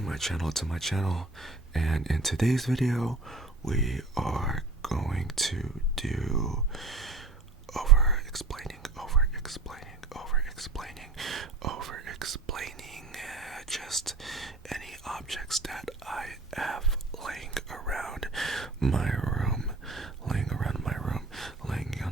to my channel, and in today's video we are going to do over explaining just any objects that I have laying around my room, laying on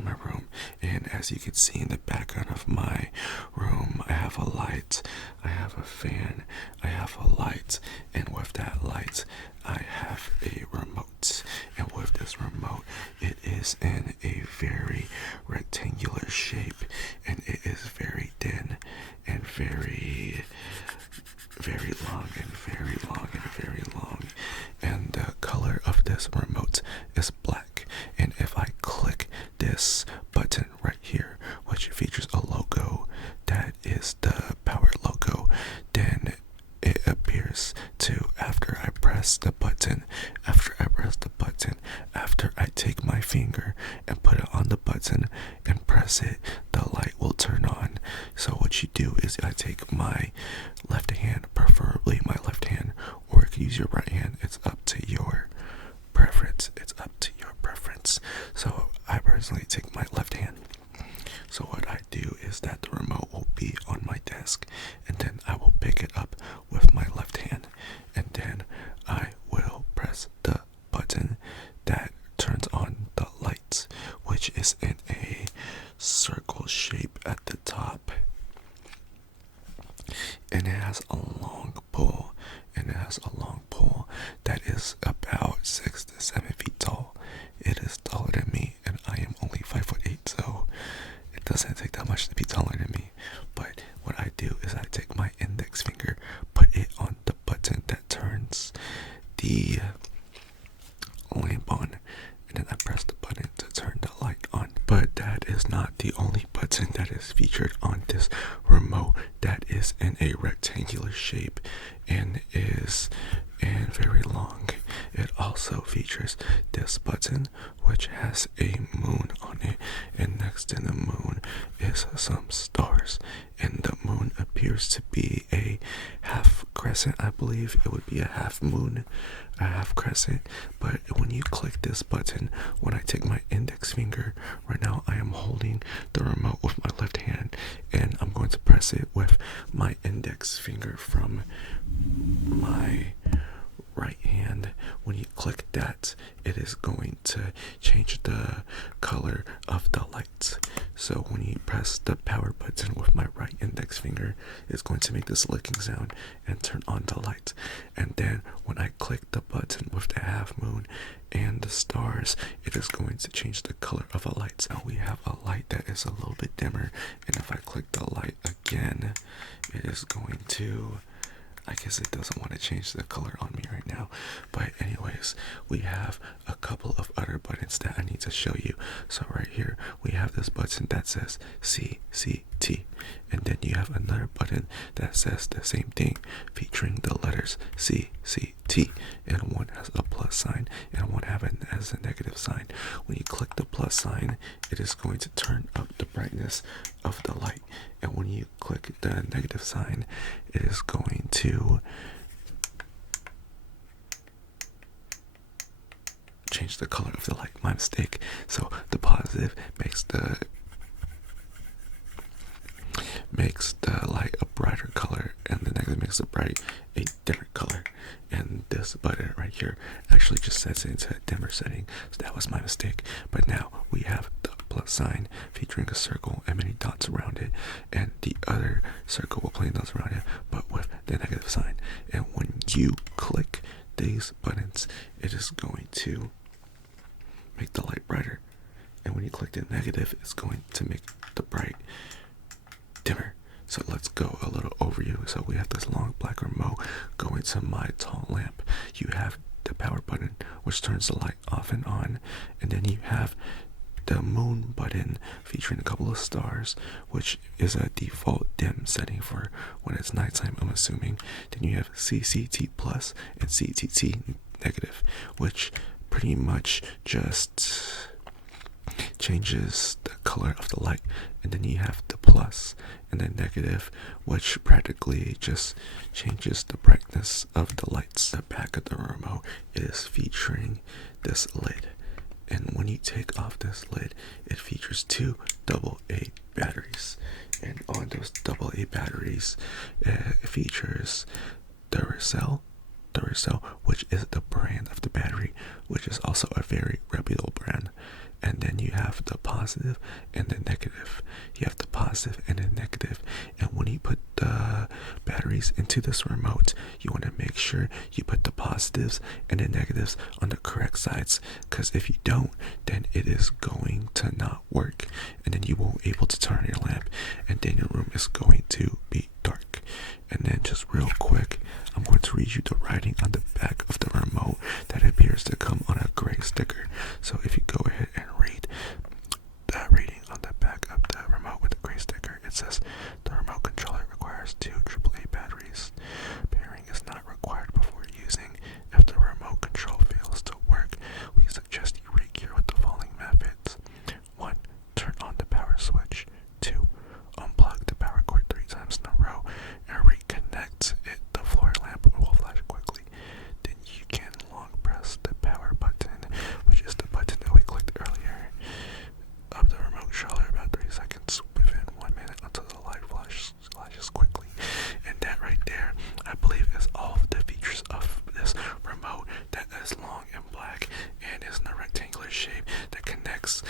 my room. And as you can see in the background of my room, I have a light, I have a fan, I have a light, and with that light I have a remote. And with this remote, it is in a very rectangular shape, and it is very thin and very long and very long. And the color of this remote is black. And if I click this button right here, which features a logo that is the power logo, then it appears to, after I take my finger and put it on the button and press it, the light will turn on. So what you do is I take my left hand, preferably my left hand, or you can use your right hand. It's up to your preference. So I personally take my left hand. So what I do is that the remote will be on my desk, and then I will pick it up with my left hand, and then I will press the button that turns on the lights, which is in a circle shape at the top. And it has a long pole, that is about 6 to 7 feet tall. It is taller than me, and I am only 5'8", so it doesn't take that much to be taller than me. But what I do is I take my index finger, put it on the button that turns the lamp on, and then I press the button to turn the light on. But that is not the only button that is featured on this remote that is in a rectangular shape and very long. It also features this button, which has a moon on it, and next to the moon is some stars, and the moon appears to be a half crescent. I believe it would be a half moon, a half crescent. But when you click this button, when I take my index finger, right now I am holding the remote with my left hand, and I'm going to press it with my index finger from my right hand. When you click that, it is going to change the color of the lights. So when you press the power button with my right index finger, it's going to make this licking sound and turn on the light. And then when I click the button with the half moon and the stars, it is going to change the color of a light. Now we have a light that is a little bit dimmer, and if I click the light again, it is going to, I guess it doesn't want to change the color on me right now. But anyways, we have a couple of other buttons that I need to show you. So right here, we have this button that says CCT. And then you have another button that says the same thing, featuring the letters CCT. And one has a plus sign, and one has a negative sign. When you click the plus sign, it is going to turn up the brightness of the light. And when you click the negative sign, it is going to change the color of the light. My mistake. So the positive makes the light a brighter color, and the negative makes the bright a dimmer color. And this button right here actually just sets it into a dimmer setting, so that was my mistake. But now we have the plus sign featuring a circle and many dots around it, and the other circle with plain dots around it, but with the negative sign. And when you click these buttons, it is going to make the light brighter, and when you click the negative, it's going to make the bright dimmer. So let's go a little overview. So we have this long black remote going to my tall lamp. You have the power button, which turns the light off and on, and then you have the moon button featuring a couple of stars, which is a default dim setting for when it's nighttime, I'm assuming. Then you have CCT plus and CTT negative, which pretty much just changes the color of the light, and then you have the plus and the negative, which practically just changes the brightness of the lights. The back of the remote is featuring this lid, and when you take off this lid, it features two AA batteries, and on those AA batteries, it features Duracell, which is the brand of the battery, which is also a very reputable brand. And then you have the positive and the negative. You have the positive and the negative. And when you put the batteries into this remote, you want to make sure you put the positives and the negatives on the correct sides. Because if you don't, then it is going to not work. And then you won't be able to turn your lamp. And then your room is going to be dark. And then just real quick, I'm going to read you the writing on the back of the remote that appears to come on a gray sticker. So if you go ahead and read the rating on the back of the remote with the gray sticker, it says the remote controller requires two AAA batteries. Pairing is not required before using. If the remote control fails to work, we suggest you re-gear with the following methods. 1. Turn on the power switch. 2. Unplug the power cord 3 times in a row and reconnect it. The floor lamp will flash quickly. Then you can long press the power button, which is the button that we clicked earlier, of the remote controller about 3 seconds within 1 minute until the light flashes quickly. And that right there, I believe, is all of the features of this remote that is long and black and is in a rectangular shape that connects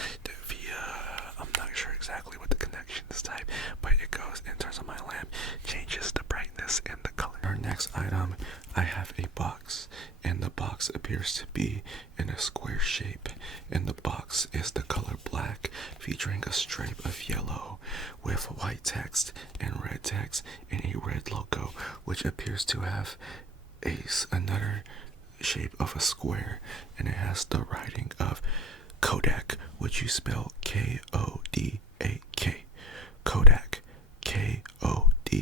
via, I'm not sure exactly what the connection is type, but it goes in terms of my lamp, changes the brightness and the color. Our next item, I have a box, and the box appears to be in a square shape, and the box is the color black, featuring a stripe of yellow with white text and red text and a red logo, which appears to have another shape of a square, and it has the writing of Kodak, which you spell Kodak. Kodak, Kodak.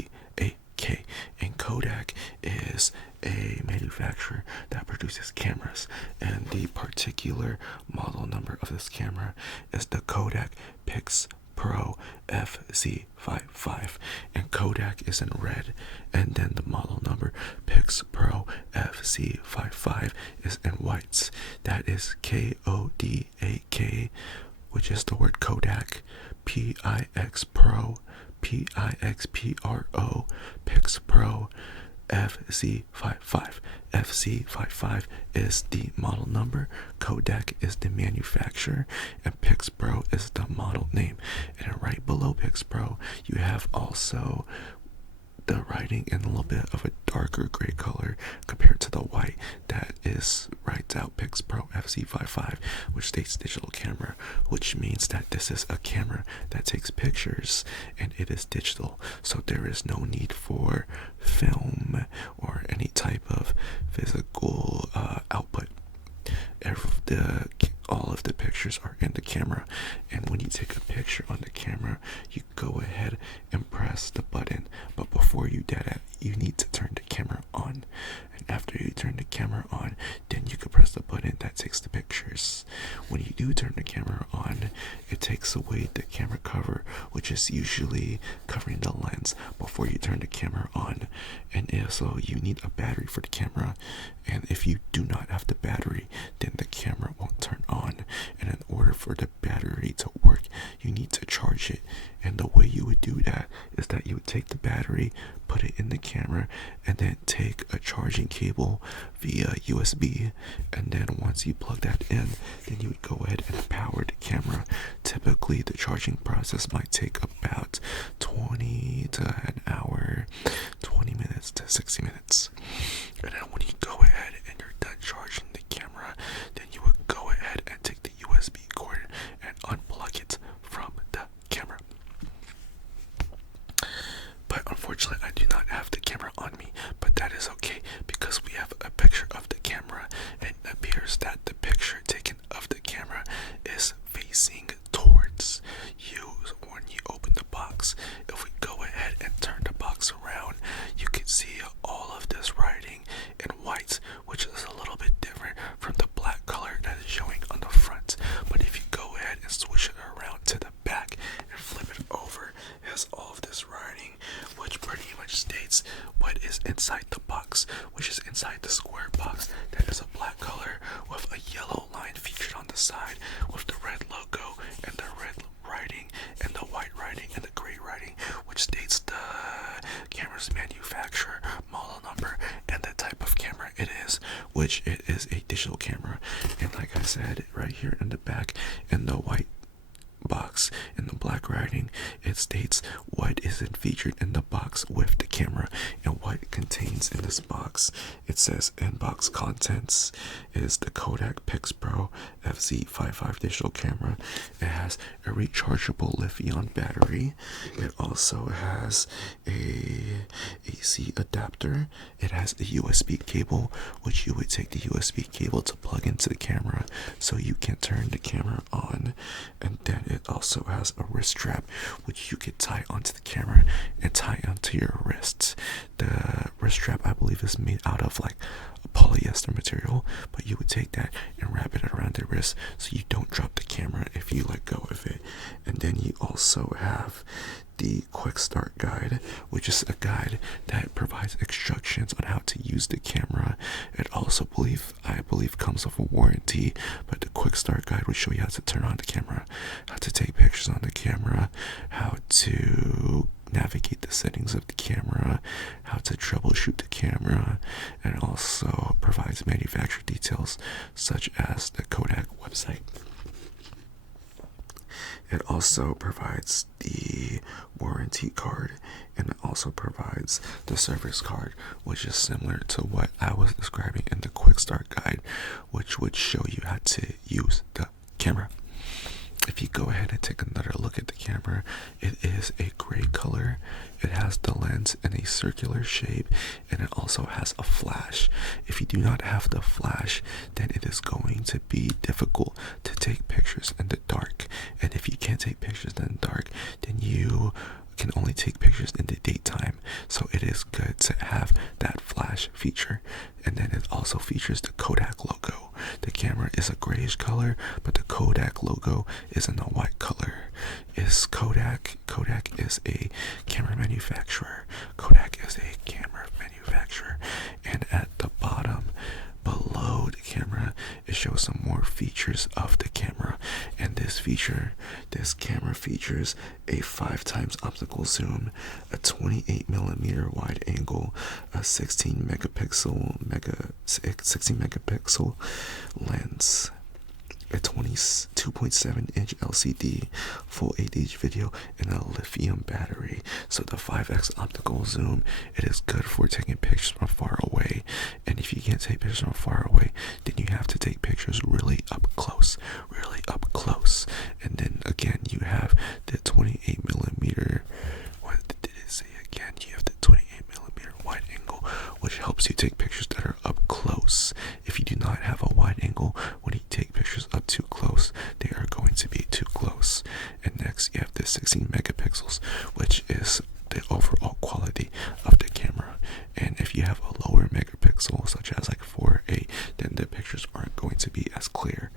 And Kodak is a manufacturer that produces cameras, and the particular model number of this camera is the Kodak Pix Pro FZ55, and Kodak is in red, and then the model number Pix Pro FZ55 is in whites. That is Kodak, which is the word Kodak, Pix Pro, Pixpro, Pix Pro FZ55. FZ55 is the model number, Kodak is the manufacturer, and Pix Pro is the model name. And right below Pix Pro, you have also the writing in a little bit of a darker gray color compared to the white that writes out Pix Pro FZ55, which states digital camera, which means that this is a camera that takes pictures and it is digital. So there is no need for film or any type of physical output. All of the pictures are in the camera, and when you take a picture on the camera, you go ahead and press the button. But before you do that, you need to turn the camera on, and after you turn the camera on, then you can press the button that takes the pictures. When you do turn the camera on, it takes away the camera cover, which is usually covering the lens before you turn the camera on. And also, you need a battery for the camera, and if you do not have the battery, then the camera won't turn on. And in order for the battery to work, you need to charge it. And the way you would do that is that you would take the battery, put it in the camera, and then take a charging cable via USB. And then once you plug that in, then you would go ahead and power the camera. Typically, the charging process might take about 20 to an hour, 20 minutes to 60 minutes. And then when you go ahead and you're done charging the camera, then you would go ahead and take the USB cord and unplug it from the camera. But unfortunately, I do not have the camera on me, but that is okay because we have a picture of the camera, and it appears that the picture taken of the camera is facing towards you when you open the box. If we go ahead and turn the box around, you can see all of this writing in white, which is a little bit different from the black color that is showing on the front. But if you go ahead and switch which it is a digital camera. And like I said, right here in the back, in the white box, in the black writing, it states what isn't featured in the box with the camera and what it contains in this box. It says in-box contents is the Kodak Pixpro FZ55 digital camera. It has a rechargeable lithium battery. It also has a AC adapter. It has a USB cable, which you would take the USB cable to plug into the camera so you can turn the camera on. And then it also has a wrist strap, which you could tie onto the camera and tie onto your wrists. The wrist strap, I believe, is made out of like a polyester material, but you would take that and wrap it around the wrist so you don't drop the camera if you let go of it. And then you also have the quick start guide, which is a guide that provides instructions on how to use the camera. It also I believe comes with a warranty, but the quick start guide will show you how to turn on the camera, how to take pictures on the camera, how to navigate the settings of the camera, how to troubleshoot the camera, and also provides manufacturer details such as the Kodak website. It also provides the warranty card, and it also provides the service card, which is similar to what I was describing in the quick start guide, which would show you how to use the camera. If you go ahead and take another look at the camera, it is a gray color. It has the lens in a circular shape, and it also has a flash. If you do not have the flash, then it is going to be difficult to take pictures in the dark. And if you can't take pictures in the dark, then you can only take pictures in the daytime. So it is good to have that flash feature. And then it also features the Kodak logo. The camera is a grayish color, but the Kodak logo is in a white color. Is Kodak is a camera manufacturer. Kodak is a camera manufacturer. And at the bottom below the camera, it shows some more features of the camera. And this camera features a 5x optical zoom, a 28mm wide angle, a 16 megapixel lens, a 2.7-inch LCD, full 8H video, and a lithium battery. So the 5x optical zoom, it is good for taking pictures from far away. And if you can't take pictures from far away, then you have to take pictures really up close. And then again, you have the 28mm. What did it say again? You have the 28mm wide angle, which helps you take pictures that are up close. If you do not have a wide angle, when you take pictures up too close, they are going to be too close. And next, you have the 16 megapixels, which is the overall quality of the camera. And if you have a lower megapixel, such as like 4A, then the pictures aren't going to be as clear.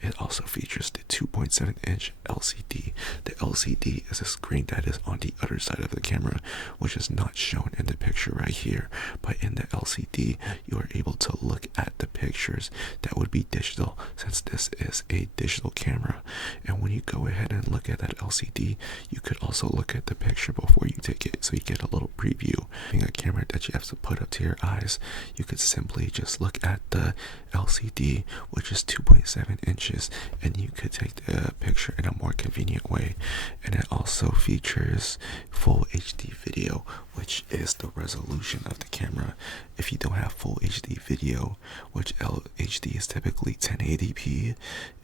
It also features the 2.7-inch LCD. The LCD is a screen that is on the other side of the camera, which is not shown in the picture right here. But in the LCD, you are able to look at the pictures that would be digital, since this is a digital camera. And when you go ahead and look at that LCD, you could also look at the picture before you take it, so you get a little preview. Being a camera that you have to put up to your eyes, you could simply just look at the LCD, which is 2.7 inches, and you could take the picture in a more convenient way. And it also features full HD video, which is the resolution of the camera. If you don't have full HD video, which HD is typically 1080p,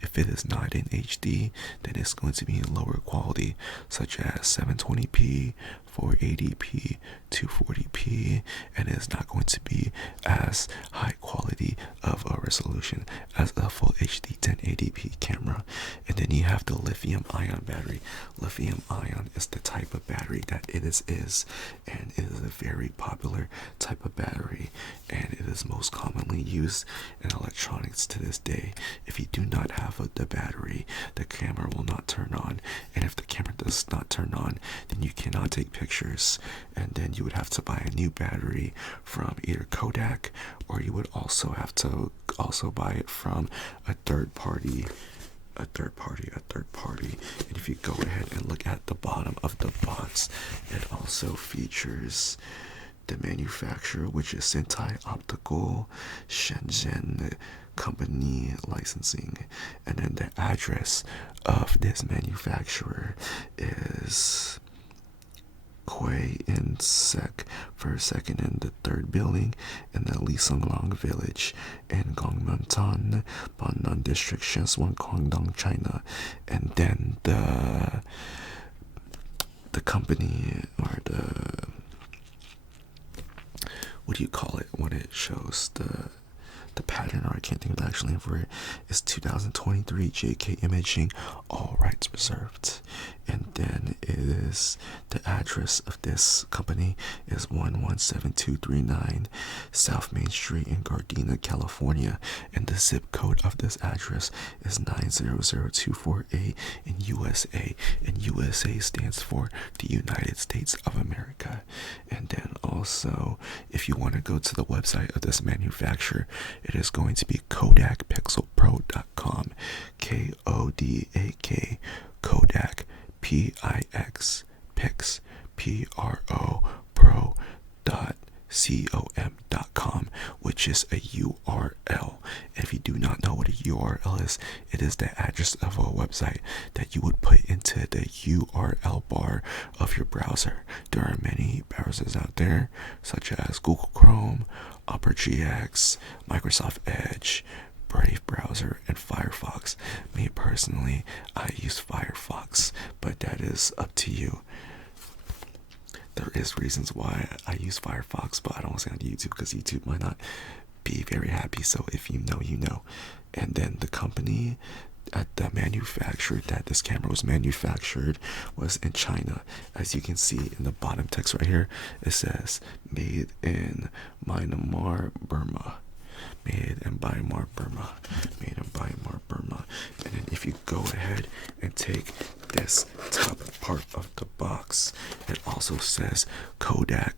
if it is not in HD, then it's going to be in lower quality, such as 720p, 480p, 240p, and it is not going to be as high quality of a resolution as a full HD 1080p camera. And then you have the lithium ion battery. Lithium ion is the type of battery that it is, and it is a very popular type of battery, and it is most commonly used in electronics to this day. If you do not have the battery, the camera will not turn on, and if the camera does not turn on, then you cannot take pictures, and then you would have to buy a new battery from either Kodak, or you would also have to buy it from a third party. And if you go ahead and look at the bottom of the box, it also features the manufacturer, which is Sentai Optical Shenzhen Company Licensing, and then the address of this manufacturer is Quay in First, Second, and the Third Building in the Lisanglong Village in Gongmentan, Bannan District, Shenzhen, Guangdong, China. And then the company, or what do you call it when it shows the pattern, or I can't think of the actual name for it, is 2023 JK Imaging, all rights reserved. And then it is the address of this company is 117239 South Main Street in Gardena, California, and the zip code of this address is 900248 in USA, and USA stands for the United States of America. And then also, if you want to go to the website of this manufacturer, it is going to be KodakPixelPro.com, KODAK, Kodak, PIX, Pix, PRO, Pro.com, which is a URL. If you do not know what a URL is, it is the address of a website that you would put into the URL bar of your browser. There are many browsers out there, such as Google Chrome, Opera GX, Microsoft Edge, Brave browser, and Firefox. Me personally, I use Firefox, but that is up to you. There is reasons why I use Firefox, but I don't say on YouTube because YouTube might not be very happy. So if you know, you know. And then the company at the manufacturer that this camera was manufactured was in China. As you can see in the bottom text right here, it says made in Myanmar, Burma. Made in Myanmar, Burma. Made in Myanmar, Burma. And then if you go ahead and take this top part of the box, it also says Kodak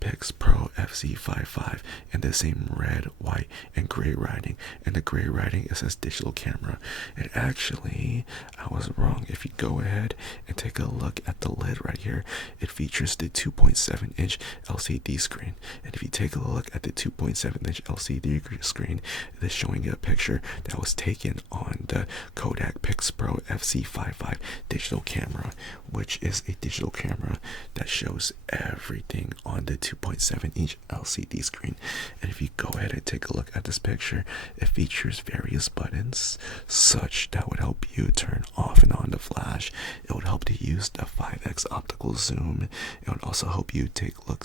Pix Pro FC55 in the same red, white, and gray writing. And the gray writing, it says digital camera. And actually, I was wrong. If you go ahead and take a look at the lid right here, it features the 2.7-inch LCD screen. And if you take a look at the 2.7-inch LCD screen, it is showing a picture that was taken on the Kodak Pix Pro FC55 digital camera, which is a digital camera that shows everything on the 2.7-inch LCD screen. And if you go ahead and take a look at this picture, it features various buttons such that would help you turn off and on the flash. It would help to use the 5x optical zoom. It would also help you take a look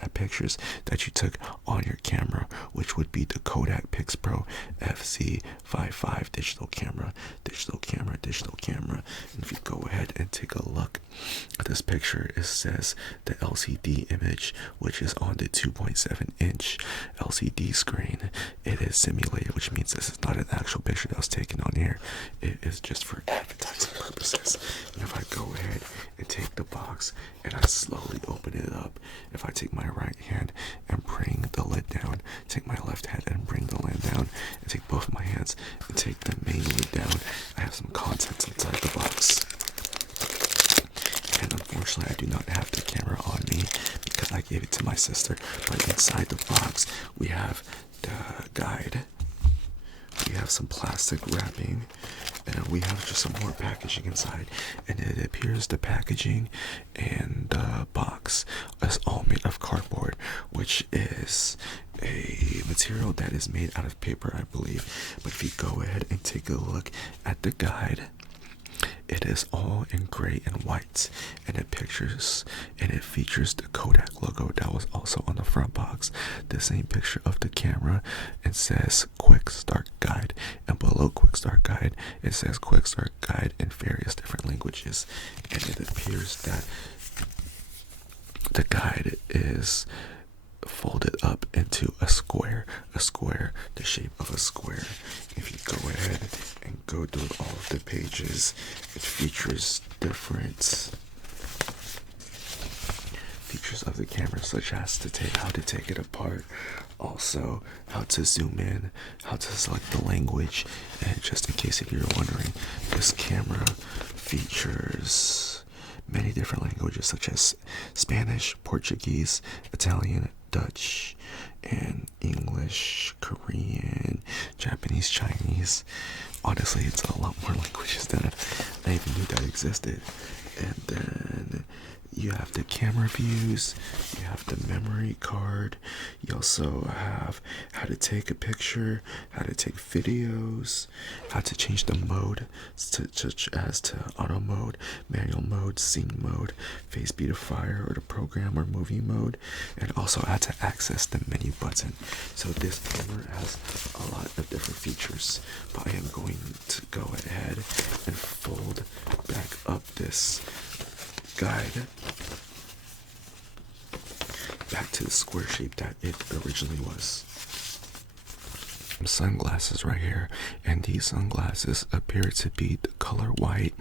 at pictures that you took on your camera, which would be the Kodak Pix Pro FC55 digital camera. And if you go ahead and take a look at this picture, it says the LCD image, which is on the 2.7-inch LCD screen. It is simulated, which means this is not an actual picture that was taken on here. It is just for advertising purposes. And if I go ahead and take the box and I slowly open it up, if I take my right hand and bring the lid down, take my left hand and bring the lid down, and take both of my hands and take the main lid down, I have some contents inside the box. And unfortunately, I do not have the camera on me because I gave it to my sister. But inside the box, we have the guide. We have some plastic wrapping, and we have just some more packaging inside. And it appears the packaging and the box is all made of cardboard, which is a material that is made out of paper, I believe. But if you go ahead and take a look at the guide, it is all in gray and white, and it features the Kodak logo that was also on the front box, the same picture of the camera, and says Quick Start Guide, and below Quick Start Guide it says Quick Start Guide in various different languages. And it appears that the guide is folded up into a square, the shape of a square. If you go ahead and go through all of the pages, it features different features of the camera, such as how to take it apart, also how to zoom in, how to select the language. And just in case if you're wondering, this camera features many different languages such as Spanish, Portuguese, Italian, Dutch, and English, Korean, Japanese, Chinese. Honestly, it's a lot more languages than I even knew that existed. And then you have the camera views, you have the memory card, you also have how to take a picture, how to take videos, how to change the mode, such as to auto mode, manual mode, scene mode, face beautifier, or the program or movie mode, and also how to access the menu button. So this camera has a lot of different features, but I am going to go ahead and fold back up this guide back to the square shape that it originally was. Sunglasses right here, and these sunglasses appear to be the color white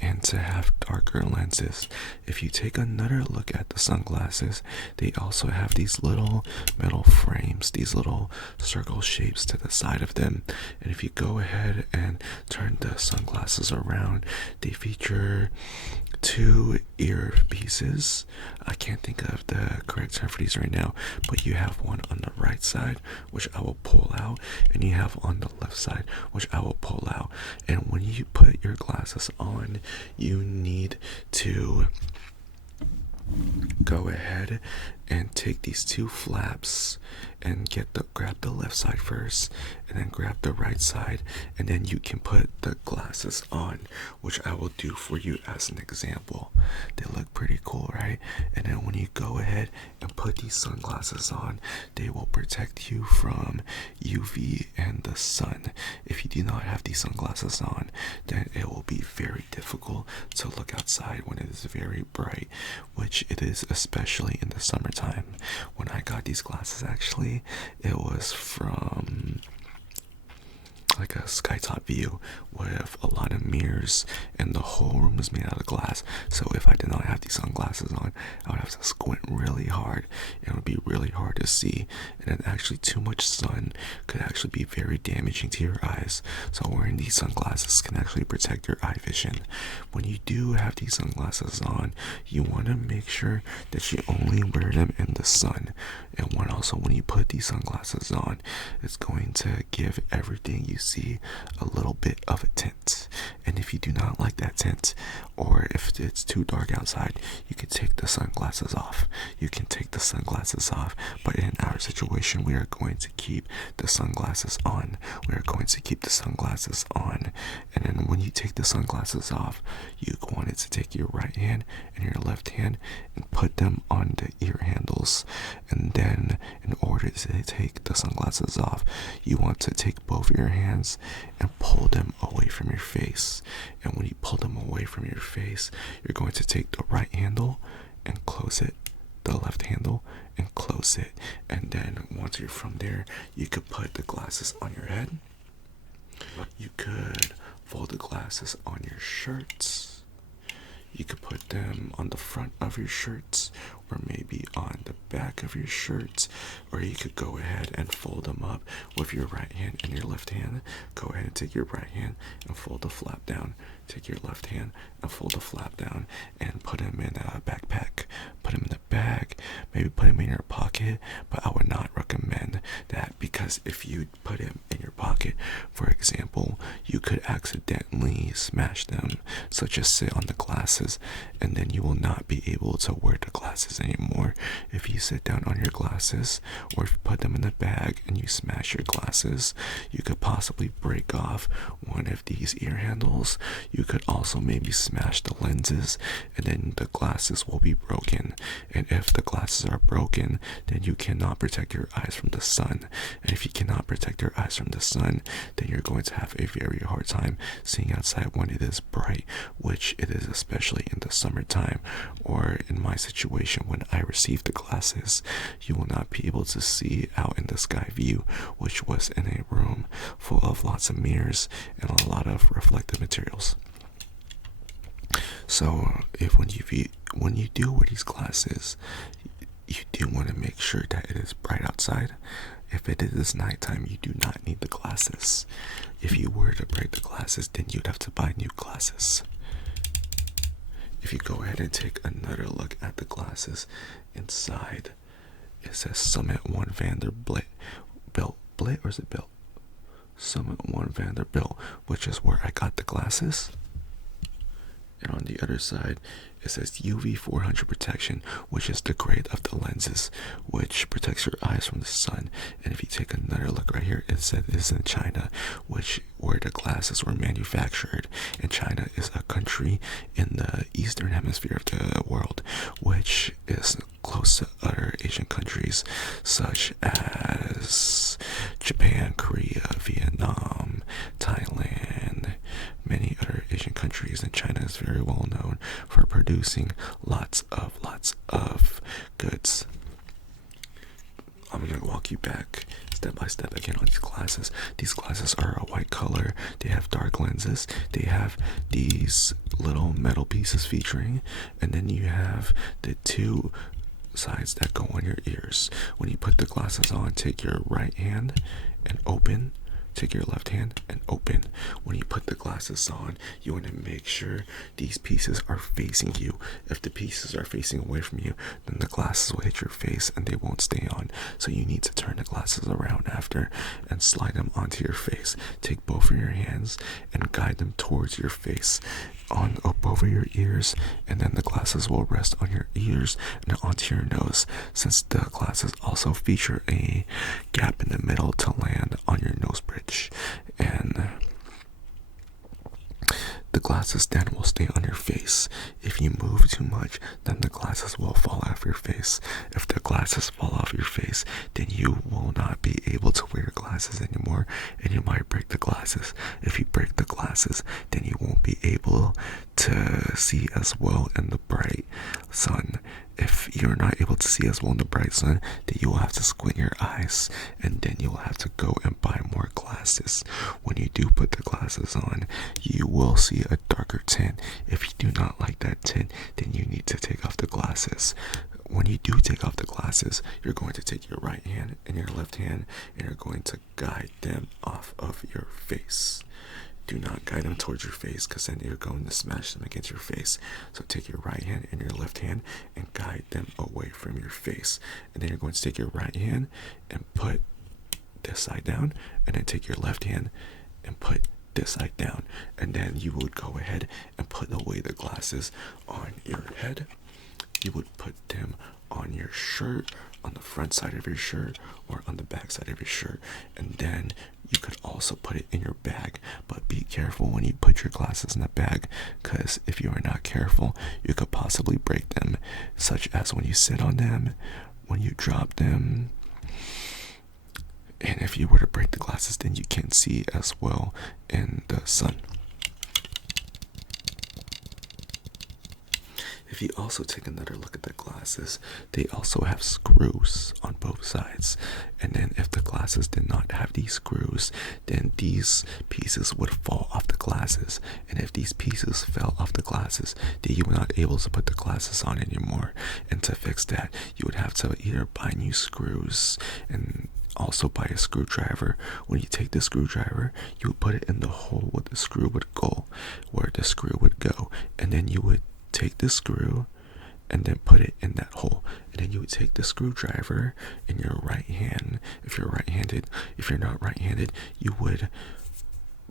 and to have darker lenses. If you take another look at the sunglasses, they also have these little metal frames, these little circle shapes to the side of them. And if you go ahead and turn the sunglasses around, they feature two earpieces. I can't think of the correct term for these right now, but you have one on the right side, which I will pull out, and you have on the left side, which I will pull out. And when you put your glasses on, you need to go ahead and take these two flaps and grab the left side first, and then grab the right side, and then you can put the glasses on, which I will do for you as an example. They look pretty cool, right? And then when you go ahead and put these sunglasses on, they will protect you from UV and the sun. If you do not have these sunglasses on, then it will be very difficult to look outside when it is very bright, which it is especially in the summertime. When I got these glasses, actually, it was from like a skytop view with a lot of mirrors, and the whole room was made out of glass. So if I did not have these sunglasses on, I would have to squint really hard, and it would be really hard to see. And then actually too much sun could actually be very damaging to your eyes. So wearing these sunglasses can actually protect your eye vision. When you do have these sunglasses on, you want to make sure that you only wear them in the sun. And when you put these sunglasses on, it's going to give everything you see a little bit of a tint. And if you do not like that tint, or if it's too dark outside, you can take the sunglasses off. But in our situation, we are going to keep the sunglasses on. And then when you take the sunglasses off, you want to take your right hand and your left hand and put them on the ear handles. And then in order to take the sunglasses off, you want to take both your hands and pull them away from your face. And when you pull them away from your face, you're going to take the right handle and close it, the left handle and close it. And then once you're from there, you could put the glasses on your head. You could fold the glasses on your shirts. You could put them on the front of your shirts, or maybe on the back of your shirts, or you could go ahead and fold them up with your right hand and your left hand. Go ahead and take your right hand and fold the flap down. Take your left hand and fold the flap down and put them in a backpack. Put them in the bag, maybe put them in your pocket, but I would not recommend that, because if you put them in your pocket, for example, you could accidentally smash them, such as sit on the glasses, and then you will not be able to wear the glasses anymore. If you sit down on your glasses, or if you put them in the bag and you smash your glasses, you could possibly break off one of these ear handles. You could also maybe smash the lenses, and then the glasses will be broken. And if the glasses are broken, then you cannot protect your eyes from the sun. And if you cannot protect your eyes from the sun, then you're going to have a very hard time seeing outside when it is bright, which it is especially in the summertime. Or in my situation, when I received the glasses, you will not be able to see out in the sky view, which was in a room full of lots of mirrors and a lot of reflective materials. So when you do wear these glasses, you do want to make sure that it is bright outside. If it is nighttime, you do not need the glasses. If you were to break the glasses, then you'd have to buy new glasses. if you go ahead and take another look at the glasses inside, it says Summit 1 Vanderbilt. Blit, or is it Bill? Summit 1 Vanderbilt, which is where I got the glasses. And on the other side, it says UV 400 protection, which is the grade of the lenses, which protects your eyes from the sun. And if you take another look right here, it says it's in China, where the glasses were manufactured. And China is a country in the eastern hemisphere of the world, which is close to other Asian countries such as Japan, Korea, Vietnam, Thailand, many other Asian countries. And China is very well known for producing lots of goods. I'm gonna walk you back step by step again on these glasses. These glasses are a white color. They have dark lenses. They have these little metal pieces featuring, and then you have the two sides that go on your ears. When you put the glasses on, take your right hand and open. Take your left hand and open. When you put the glasses on, you want to make sure these pieces are facing you. If the pieces are facing away from you, then the glasses will hit your face and they won't stay on. So you need to turn the glasses around after and slide them onto your face. Take both of your hands and guide them towards your face, on up over your ears, and then the glasses will rest on your ears and onto your nose, since the glasses also feature a gap in the middle to land on your nose bridge. And the glasses then will stay on your face. If you move too much, then the glasses will fall off your face. If the glasses fall off your face, then you will not be able to wear glasses anymore, and you might break the glasses. If you break the glasses, then you won't be able to see as well in the bright sun. If you're not able to see as well in the bright sun, then you will have to squint your eyes, and then you'll have to go and buy more glasses. When you do put the glasses on, you will see a darker tint. If you do not like that tint, then you need to take off the glasses. When you do take off the glasses, you're going to take your right hand and your left hand, and you're going to guide them off of your face. Do not guide them towards your face, because then you're going to smash them against your face. So take your right hand and your left hand and guide them away from your face. And then you're going to take your right hand and put this side down, and then take your left hand and put this side down. And then you would go ahead and put away the glasses on your head. You would put them on your shirt, on the front side of your shirt, or on the back side of your shirt. And then you could also put it in your bag, but be careful when you put your glasses in the bag, because if you are not careful, you could possibly break them, such as when you sit on them, when you drop them. And if you were to break the glasses, then you can't see as well in the sun. If you also take another look at the glasses, they also have screws on both sides. And then if the glasses did not have these screws, then these pieces would fall off the glasses. And if these pieces fell off the glasses, then you were not able to put the glasses on anymore. And to fix that, you would have to either buy new screws and also buy a screwdriver. When you take the screwdriver, you would put it in the hole where the screw would go, and then you would take the screw and then put it in that hole. And then you would take the screwdriver in your right hand. If you're right-handed, if you're not right-handed, you would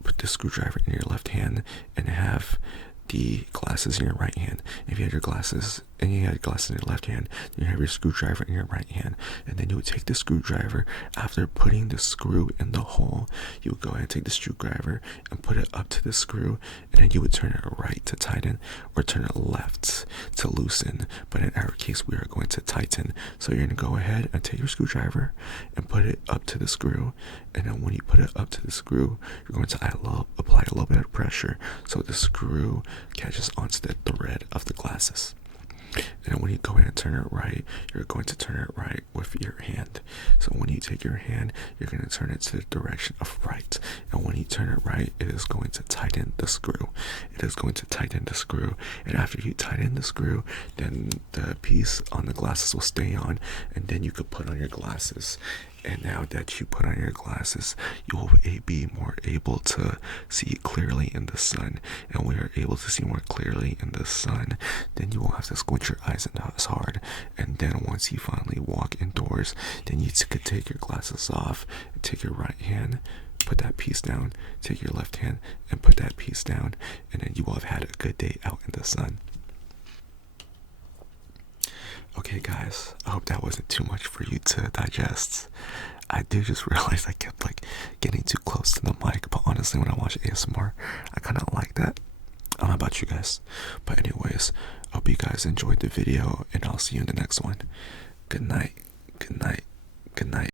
put the screwdriver in your left hand and have the glasses in your right hand. If you had your glasses and you had glasses in your left hand, then you have your screwdriver in your right hand. And then you would take the screwdriver. After putting the screw in the hole, you would go ahead and take the screwdriver and put it up to the screw, and then you would turn it right to tighten, or turn it left to loosen. But in our case, we are going to tighten. So you're going to go ahead and take your screwdriver and put it up to the screw. And then when you put it up to the screw, you're going to apply a little bit of pressure so the screw catches onto the thread of the glasses. And when you go ahead and turn it right, you're going to turn it right with your hand. So when you take your hand, you're going to turn it to the direction of right. And when you turn it right, it is going to tighten the screw. It is going to tighten the screw. And after you tighten the screw, then the piece on the glasses will stay on, and then you could put on your glasses. And now that you put on your glasses, you will be more able to see clearly in the sun. And when you're able to see more clearly in the sun, then you won't have to squint your eyes as hard. And then once you finally walk indoors, then you could take your glasses off, take your right hand, put that piece down, take your left hand, and put that piece down. And then you will have had a good day out in the sun. Okay guys, I hope that wasn't too much for you to digest. I did just realize I kept like getting too close to the mic, but honestly when I watch ASMR, I kind of like that. I don't know about you guys, but anyways, I hope you guys enjoyed the video and I'll see you in the next one. Good night, good night, good night.